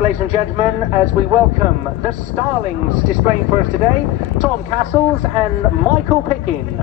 Ladies and gentlemen, as we welcome the Starlings displaying for us today, Tom Castles and Michael Pickin.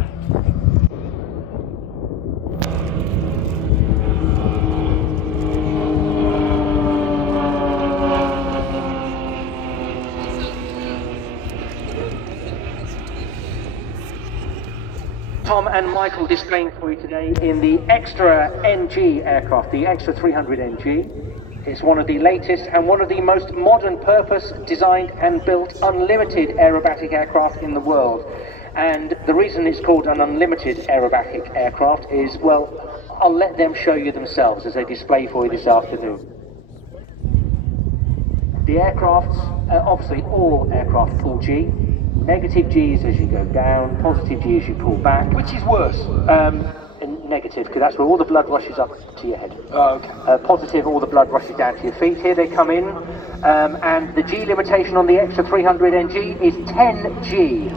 Tom and Michael displaying for you today in the Extra NG aircraft, the Extra 300 NG. It's one of the latest and one of the most modern purpose designed and built unlimited aerobatic aircraft in the world. And the reason it's called an unlimited aerobatic aircraft is, well, I'll let them show you themselves as they display for you this afternoon. The aircraft, obviously all aircraft pull G. Negative G is as you go down, positive G as you pull back. Which is worse? Negative, because that's where all the blood rushes up to your head. Oh, okay. Positive, all the blood rushes down to your feet. Here they come in, and the G limitation on the Extra 300 NG is 10 G.